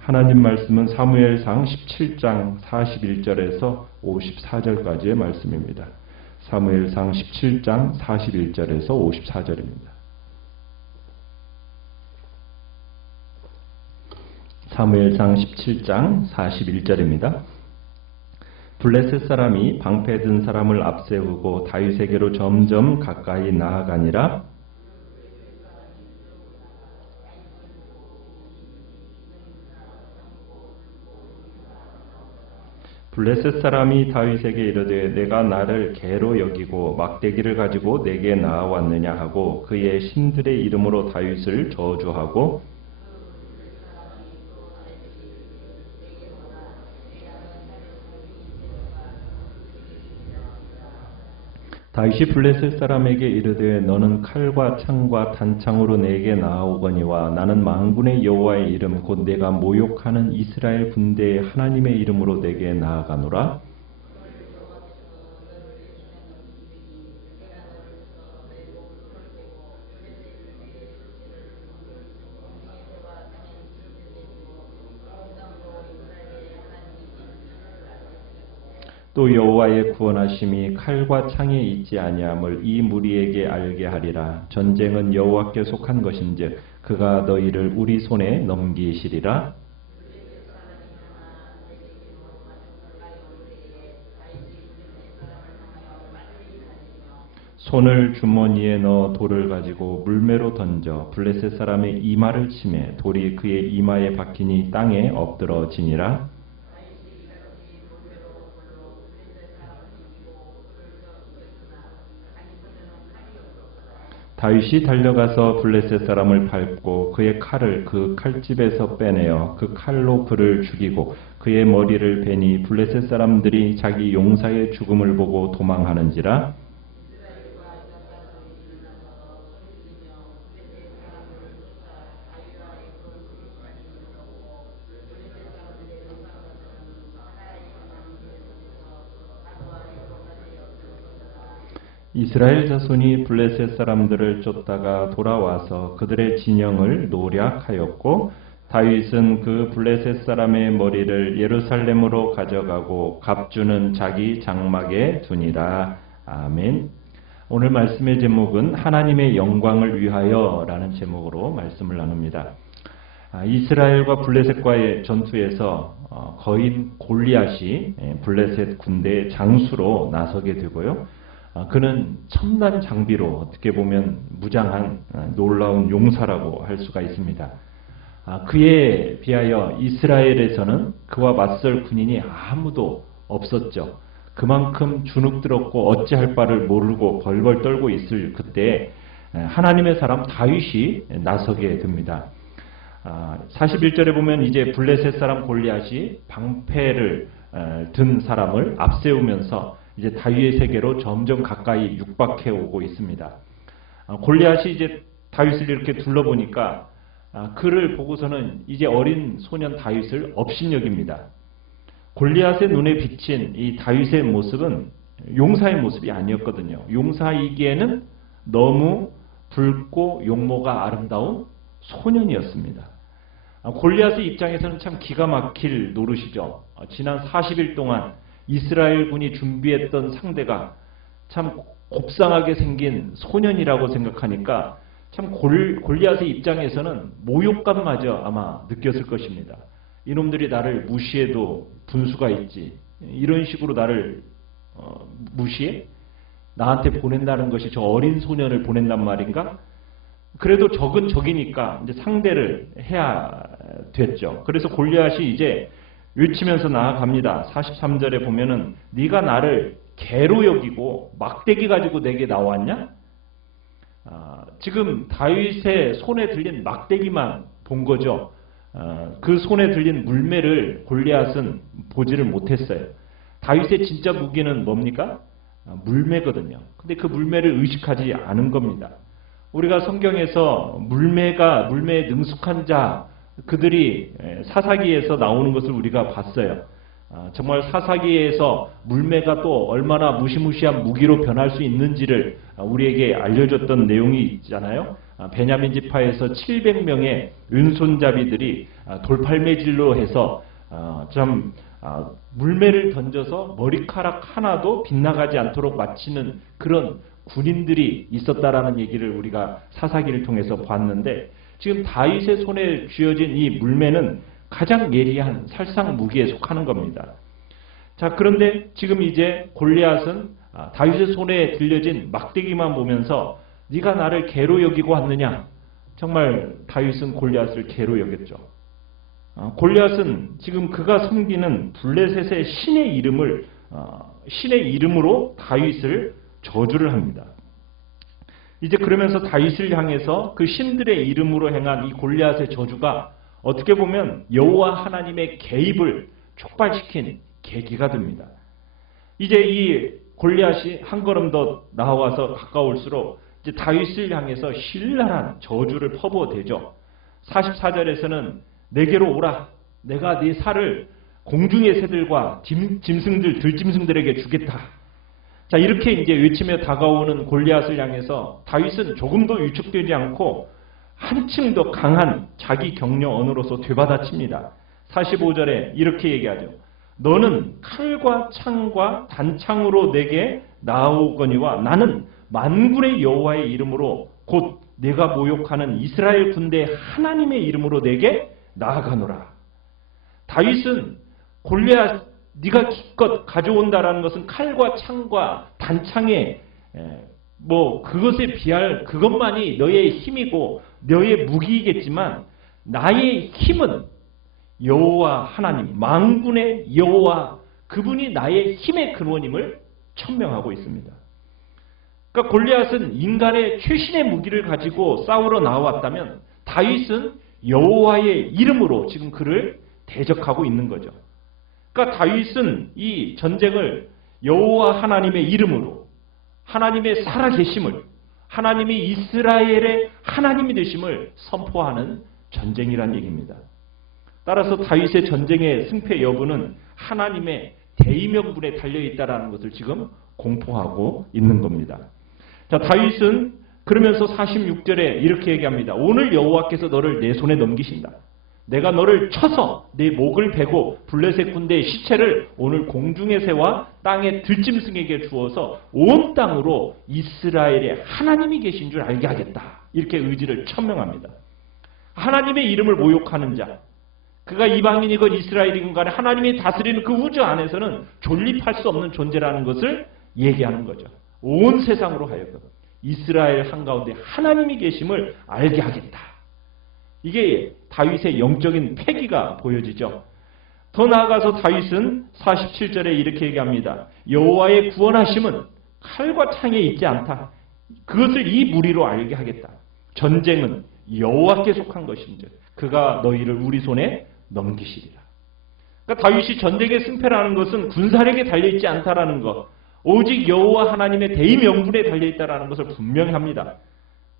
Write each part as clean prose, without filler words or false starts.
하나님 말씀은 사무엘상 17장 41절에서 54절까지의 말씀입니다. 사무엘상 17장 41절에서 54절입니다. 사무엘상 17장 41절입니다. 블레셋 사람이 방패 든 사람을 앞세우고 다윗에게로 점점 가까이 나아가니라. 블레셋 사람이 다윗에게 이르되 내가 나를 개로 여기고 막대기를 가지고 내게 나아왔느냐 하고 그의 신들의 이름으로 다윗을 저주하고 다윗이 블레셋 사람에게 이르되 너는 칼과 창과 단창으로 내게 나아오거니와 나는 만군의 여호와의 이름 곧 내가 모욕하는 이스라엘 군대의 하나님의 이름으로 내게 나아가노라. 또 여호와의 구원하심이 칼과 창에 있지 아니함을 이 무리에게 알게 하리라. 전쟁은 여호와께 속한 것인즉 그가 너희를 우리 손에 넘기시리라. 손을 주머니에 넣어 돌을 가지고 물매로 던져 블레셋 사람의 이마를 치매 돌이 그의 이마에 박히니 땅에 엎드러지니라. 다윗이 달려가서 블레셋 사람을 밟고 그의 칼을 그 칼집에서 빼내어 그 칼로 그를 죽이고 그의 머리를 베니 블레셋 사람들이 자기 용사의 죽음을 보고 도망하는지라. 이스라엘 자손이 블레셋 사람들을 쫓다가 돌아와서 그들의 진영을 노략하였고 다윗은 그 블레셋 사람의 머리를 예루살렘으로 가져가고 갑주는 자기 장막에 두니라. 아멘. 오늘 말씀의 제목은 하나님의 영광을 위하여 라는 제목으로 말씀을 나눕니다. 이스라엘과 블레셋과의 전투에서 거인 골리앗이 블레셋 군대의 장수로 나서게 되고요. 그는 첨단 장비로 어떻게 보면 무장한 놀라운 용사라고 할 수가 있습니다. 그에 비하여 이스라엘에서는 그와 맞설 군인이 아무도 없었죠. 그만큼 주눅들었고 어찌할 바를 모르고 벌벌 떨고 있을 그때 하나님의 사람 다윗이 나서게 됩니다. 41절에 보면 이제 블레셋 사람 골리앗이 방패를 든 사람을 앞세우면서 이제 다윗에게로 점점 가까이 육박해 오고 있습니다. 골리앗이 이제 다윗을 이렇게 둘러보니까 그를 보고서는 이제 어린 소년 다윗을 업신여깁니다. 골리앗의 눈에 비친 이 다윗의 모습은 용사의 모습이 아니었거든요. 용사이기에는 너무 붉고 용모가 아름다운 소년이었습니다. 골리앗의 입장에서는 참 기가 막힐 노릇이죠. 지난 40일 동안 이스라엘 군이 준비했던 상대가 참 곱상하게 생긴 소년이라고 생각하니까 참 골리앗의 입장에서는 모욕감마저 아마 느꼈을 것입니다. 이놈들이 나를 무시해도 분수가 있지. 이런 식으로 나를 무시해? 나한테 보낸다는 것이 저 어린 소년을 보낸단 말인가? 그래도 적은 적이니까 이제 상대를 해야 됐죠. 그래서 골리앗이 이제 외치면서 나아갑니다. 43절에 보면은 네가 나를 개로 여기고 막대기 가지고 내게 나왔냐? 지금 다윗의 손에 들린 막대기만 본 거죠. 그 손에 들린 물매를 골리앗은 보지를 못했어요. 다윗의 진짜 무기는 뭡니까? 물매거든요. 근데 그 물매를 의식하지 않은 겁니다. 우리가 성경에서 물매에 능숙한 자 그들이 사사기에서 나오는 것을 우리가 봤어요. 정말 사사기에서 물매가 또 얼마나 무시무시한 무기로 변할 수 있는지를 우리에게 알려줬던 내용이 있잖아요. 베냐민 지파에서 700명의 은손잡이들이 돌팔매질로 해서 물매를 던져서 머리카락 하나도 빗나가지 않도록 마치는 그런 군인들이 있었다라는 얘기를 우리가 사사기를 통해서 봤는데, 지금 다윗의 손에 쥐어진 이 물매는 가장 예리한 살상 무기에 속하는 겁니다. 자, 그런데 지금 이제 골리앗은 다윗의 손에 들려진 막대기만 보면서 네가 나를 개로 여기고 왔느냐? 정말 다윗은 골리앗을 개로 여겼죠. 골리앗은 지금 그가 섬기는 블레셋의 신의 이름으로 다윗을 저주를 합니다. 이제 그러면서 다윗을 향해서 그 신들의 이름으로 행한 이 골리앗의 저주가 어떻게 보면 여호와 하나님의 개입을 촉발시킨 계기가 됩니다. 이제 이 골리앗이 한 걸음 더 나와서 가까울수록 이제 다윗을 향해서 신랄한 저주를 퍼부어대죠. 44절에서는 내게로 오라. 내가 네 살을 공중의 새들과 들짐승들에게 주겠다. 자, 이렇게 이제 외치며 다가오는 골리앗을 향해서 다윗은 조금도 위축되지 않고 한층 더 강한 자기 격려 언어로서 되받아칩니다. 45절에 이렇게 얘기하죠. 너는 칼과 창과 단창으로 내게 나아오거니와 나는 만군의 여호와의 이름으로 곧 내가 모욕하는 이스라엘 군대 하나님의 이름으로 내게 나아가노라. 다윗은 골리앗 네가 기껏 가져온다라는 것은 칼과 창과 단창에 그것에 비할 그것만이 너의 힘이고 너의 무기이겠지만 나의 힘은 여호와 하나님, 만군의 여호와, 그분이 나의 힘의 근원임을 천명하고 있습니다. 그러니까 골리앗은 인간의 최신의 무기를 가지고 싸우러 나왔다면 다윗은 여호와의 이름으로 지금 그를 대적하고 있는 거죠. 그러니까 다윗은 이 전쟁을 여호와 하나님의 이름으로, 하나님의 살아계심을, 하나님이 이스라엘의 하나님이 되심을 선포하는 전쟁이란 얘기입니다. 따라서 다윗의 전쟁의 승패 여부는 하나님의 대의명분에 달려있다는 것을 지금 공포하고 있는 겁니다. 자, 다윗은 그러면서 46절에 이렇게 얘기합니다. 오늘 여호와께서 너를 내 손에 넘기신다. 내가 너를 쳐서 내 목을 베고 블레셋 군대의 시체를 오늘 공중의 새와 땅의 들짐승에게 주어서 온 땅으로 이스라엘의 하나님이 계신 줄 알게 하겠다. 이렇게 의지를 천명합니다. 하나님의 이름을 모욕하는 자, 그가 이방인이건 이스라엘이건 간에 하나님이 다스리는 그 우주 안에서는 존립할 수 없는 존재라는 것을 얘기하는 거죠. 온 세상으로 하여금 이스라엘 한가운데 하나님이 계심을 알게 하겠다. 이게 다윗의 영적인 패기가 보여지죠. 더 나아가서 다윗은 47절에 이렇게 얘기합니다. 여호와의 구원하심은 칼과 창에 있지 않다. 그것을 이 무리로 알게 하겠다. 전쟁은 여호와께 속한 것인지 그가 너희를 우리 손에 넘기시리라. 그러니까 다윗이 전쟁의 승패라는 것은 군사력에 달려있지 않다라는 것, 오직 여호와 하나님의 대의명분에 달려있다라는 것을 분명히 합니다.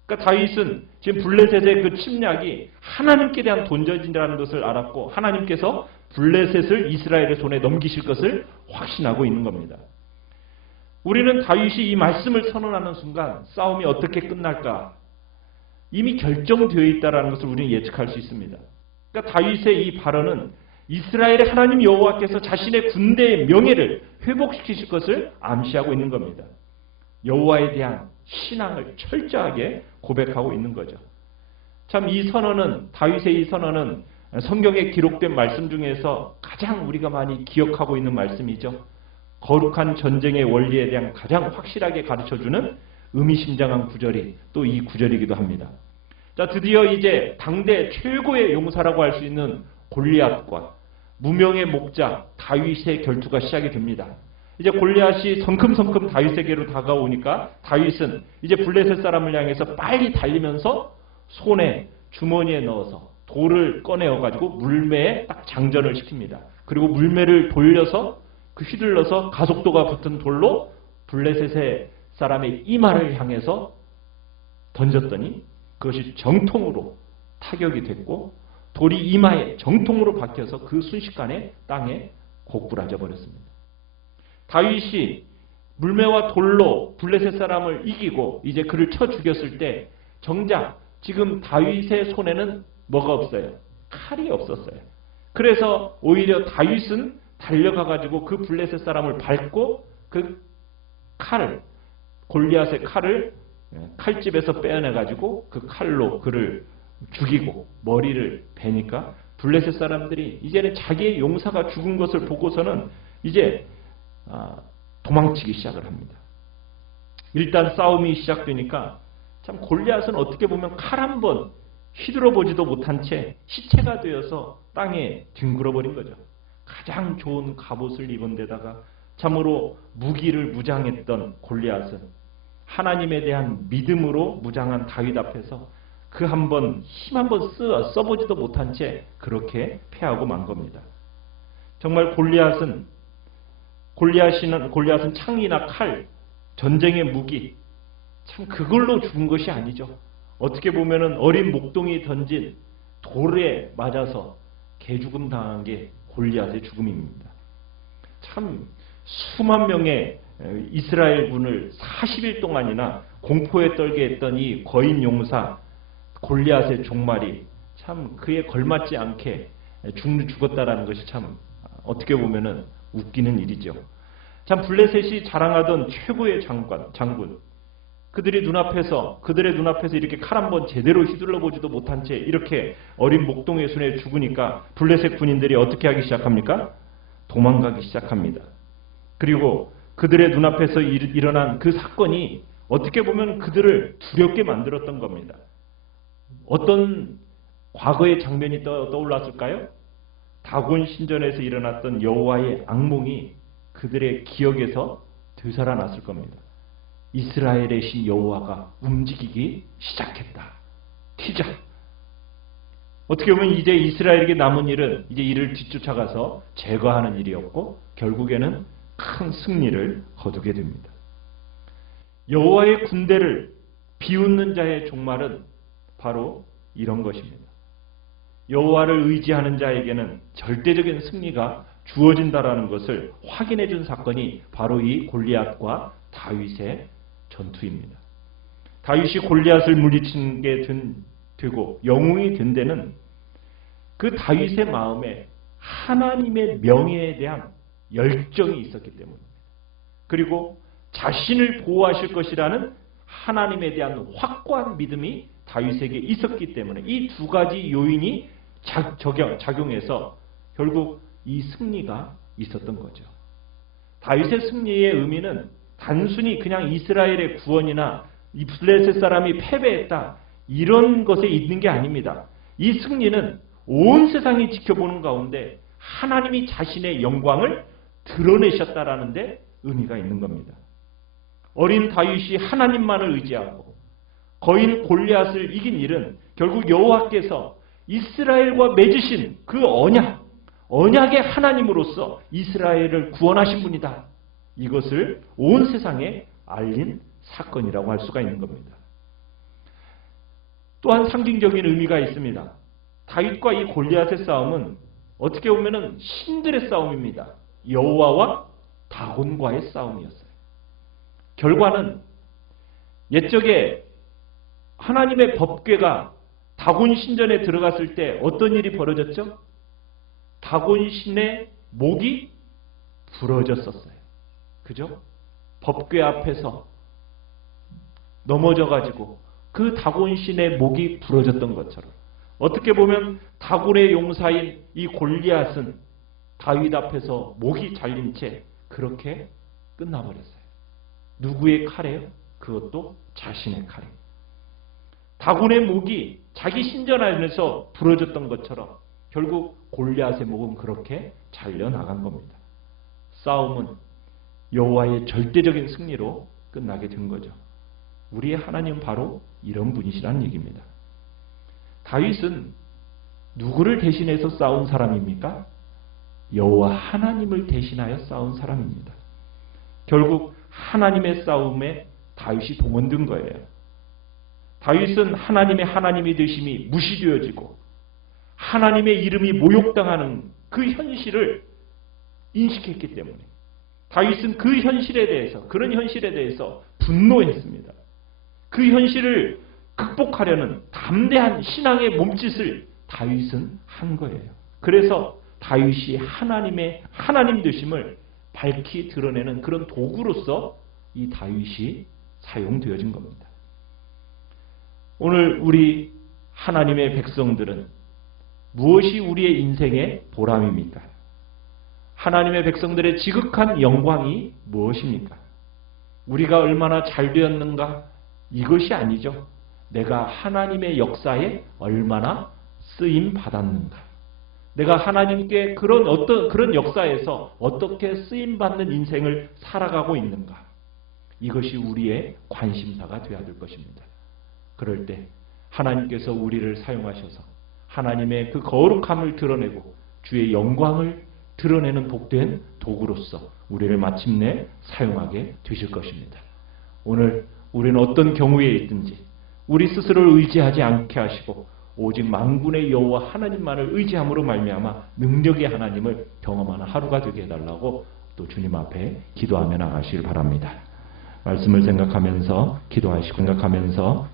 그러니까 다윗은 지금 블레셋의 그 침략이 하나님께 대한 돈전이라는 것을 알았고 하나님께서 블레셋을 이스라엘의 손에 넘기실 것을 확신하고 있는 겁니다. 우리는 다윗이 이 말씀을 선언하는 순간 싸움이 어떻게 끝날까 이미 결정되어 있다는 것을 우리는 예측할 수 있습니다. 그러니까 다윗의 이 발언은 이스라엘의 하나님 여호와께서 자신의 군대의 명예를 회복시키실 것을 암시하고 있는 겁니다. 여호와에 대한 신앙을 철저하게 고백하고 있는 거죠. 참 이 선언은, 다윗의 이 선언은 성경에 기록된 말씀 중에서 가장 우리가 많이 기억하고 있는 말씀이죠. 거룩한 전쟁의 원리에 대한 가장 확실하게 가르쳐주는 의미심장한 구절이 또 이 구절이기도 합니다. 자, 드디어 이제 당대 최고의 용사라고 할 수 있는 골리앗과 무명의 목자 다윗의 결투가 시작이 됩니다. 이제 골리앗이 성큼성큼 다윗에게로 다가오니까 다윗은 이제 블레셋 사람을 향해서 빨리 달리면서 손에 주머니에 넣어서 돌을 꺼내어가지고 물매에 딱 장전을 시킵니다. 그리고 물매를 돌려서 그 휘둘러서 가속도가 붙은 돌로 블레셋의 사람의 이마를 향해서 던졌더니 그것이 정통으로 타격이 됐고 돌이 이마에 정통으로 박혀서 그 순식간에 땅에 고꾸라져 버렸습니다. 다윗이 물매와 돌로 블레셋 사람을 이기고 이제 그를 쳐 죽였을 때 정작 지금 다윗의 손에는 뭐가 없어요? 칼이 없었어요. 그래서 오히려 다윗은 달려가가지고 그 블레셋 사람을 밟고 그 칼을, 골리앗의 칼을 칼집에서 빼어내가지고 그 칼로 그를 죽이고 머리를 베니까 블레셋 사람들이 이제는 자기의 용사가 죽은 것을 보고서는 이제 도망치기 시작을 합니다. 일단 싸움이 시작되니까 참 골리앗은 어떻게 보면 칼 한 번 휘둘러 보지도 못한 채 시체가 되어서 땅에 뒹굴어 버린 거죠. 가장 좋은 갑옷을 입은 데다가 참으로 무기를 무장했던 골리앗은 하나님에 대한 믿음으로 무장한 다윗 앞에서 그 한 번 힘 한 번 써보지도 못한 채 그렇게 패하고 만 겁니다. 정말 골리앗은 창이나 칼, 전쟁의 무기, 참 그걸로 죽은 것이 아니죠. 어떻게 보면은 어린 목동이 던진 돌에 맞아서 개죽음 당한 게 골리앗의 죽음입니다. 참 수만 명의 이스라엘군을 40일 동안이나 공포에 떨게 했던 이 거인 용사 골리앗의 종말이 참 그에 걸맞지 않게 죽었다라는 것이 참 어떻게 보면은 웃기는 일이죠. 참 블레셋이 자랑하던 최고의 장군, 그들의 눈앞에서 이렇게 칼 한 번 제대로 휘둘러 보지도 못한 채 이렇게 어린 목동의 손에 죽으니까 블레셋 군인들이 어떻게 하기 시작합니까? 도망가기 시작합니다. 그리고 그들의 눈앞에서 일어난 그 사건이 어떻게 보면 그들을 두렵게 만들었던 겁니다. 어떤 과거의 장면이 떠올랐을까요? 다곤 신전에서 일어났던 여호와의 악몽이 그들의 기억에서 되살아났을 겁니다. 이스라엘의 신 여호와가 움직이기 시작했다. 튀자. 어떻게 보면 이제 이스라엘에게 남은 일은 이제 이를 뒤쫓아가서 제거하는 일이었고 결국에는 큰 승리를 거두게 됩니다. 여호와의 군대를 비웃는 자의 종말은 바로 이런 것입니다. 여호와를 의지하는 자에게는 절대적인 승리가 주어진다라는 것을 확인해 준 사건이 바로 이 골리앗과 다윗의 전투입니다. 다윗이 골리앗을 물리친 게 되고 영웅이 된 데는 그 다윗의 마음에 하나님의 명예에 대한 열정이 있었기 때문입니다. 그리고 자신을 보호하실 것이라는 하나님에 대한 확고한 믿음이 다윗에게 있었기 때문에 이 두 가지 요인이 작용해서 결국 이 승리가 있었던 거죠. 다윗의 승리의 의미는 단순히 그냥 이스라엘의 구원이나 이 블레셋 사람이 패배했다 이런 것에 있는 게 아닙니다. 이 승리는 온 세상이 지켜보는 가운데 하나님이 자신의 영광을 드러내셨다라는 데 의미가 있는 겁니다. 어린 다윗이 하나님만을 의지하고 거인 골리앗을 이긴 일은 결국 여호와께서 이스라엘과 맺으신 그 언약의 하나님으로서 이스라엘을 구원하신 분이다. 이것을 온 세상에 알린 사건이라고 할 수가 있는 겁니다. 또한 상징적인 의미가 있습니다. 다윗과 이 골리앗의 싸움은 어떻게 보면 신들의 싸움입니다. 여호와와 다곤과의 싸움이었어요. 결과는 옛적에 하나님의 법궤가 다곤 신전에 들어갔을 때 어떤 일이 벌어졌죠? 다곤 신의 목이 부러졌었어요. 그죠? 법궤 앞에서 넘어져가지고 그 다곤 신의 목이 부러졌던 것처럼 어떻게 보면 다곤의 용사인 이 골리앗은 다윗 앞에서 목이 잘린 채 그렇게 끝나버렸어요. 누구의 칼이에요? 그것도 자신의 칼이에요. 다곤의 목이 자기 신전 안에서 부러졌던 것처럼 결국 골리앗의 목은 그렇게 잘려나간 겁니다. 싸움은 여호와의 절대적인 승리로 끝나게 된 거죠. 우리의 하나님은 바로 이런 분이시라는 얘기입니다. 다윗은 누구를 대신해서 싸운 사람입니까? 여호와 하나님을 대신하여 싸운 사람입니다. 결국 하나님의 싸움에 다윗이 동원된 거예요. 다윗은 하나님의 하나님이 되심이 무시되어지고 하나님의 이름이 모욕당하는 그 현실을 인식했기 때문에 다윗은 그런 현실에 대해서 분노했습니다. 그 현실을 극복하려는 담대한 신앙의 몸짓을 다윗은 한 거예요. 그래서 다윗이 하나님의 하나님 되심을 밝히 드러내는 그런 도구로서 이 다윗이 사용되어진 겁니다. 오늘 우리 하나님의 백성들은 무엇이 우리의 인생의 보람입니까? 하나님의 백성들의 지극한 영광이 무엇입니까? 우리가 얼마나 잘 되었는가? 이것이 아니죠. 내가 하나님의 역사에 얼마나 쓰임 받았는가? 내가 하나님께 그런 역사에서 어떻게 쓰임 받는 인생을 살아가고 있는가? 이것이 우리의 관심사가 되어야 될 것입니다. 그럴 때 하나님께서 우리를 사용하셔서 하나님의 그 거룩함을 드러내고 주의 영광을 드러내는 복된 도구로서 우리를 마침내 사용하게 되실 것입니다. 오늘 우리는 어떤 경우에 있든지 우리 스스로를 의지하지 않게 하시고 오직 만군의 여호와 하나님만을 의지함으로 말미암아 능력의 하나님을 경험하는 하루가 되게 해달라고 또 주님 앞에 기도하며 나가시길 바랍니다. 말씀을 생각하면서 기도하시고 생각하면서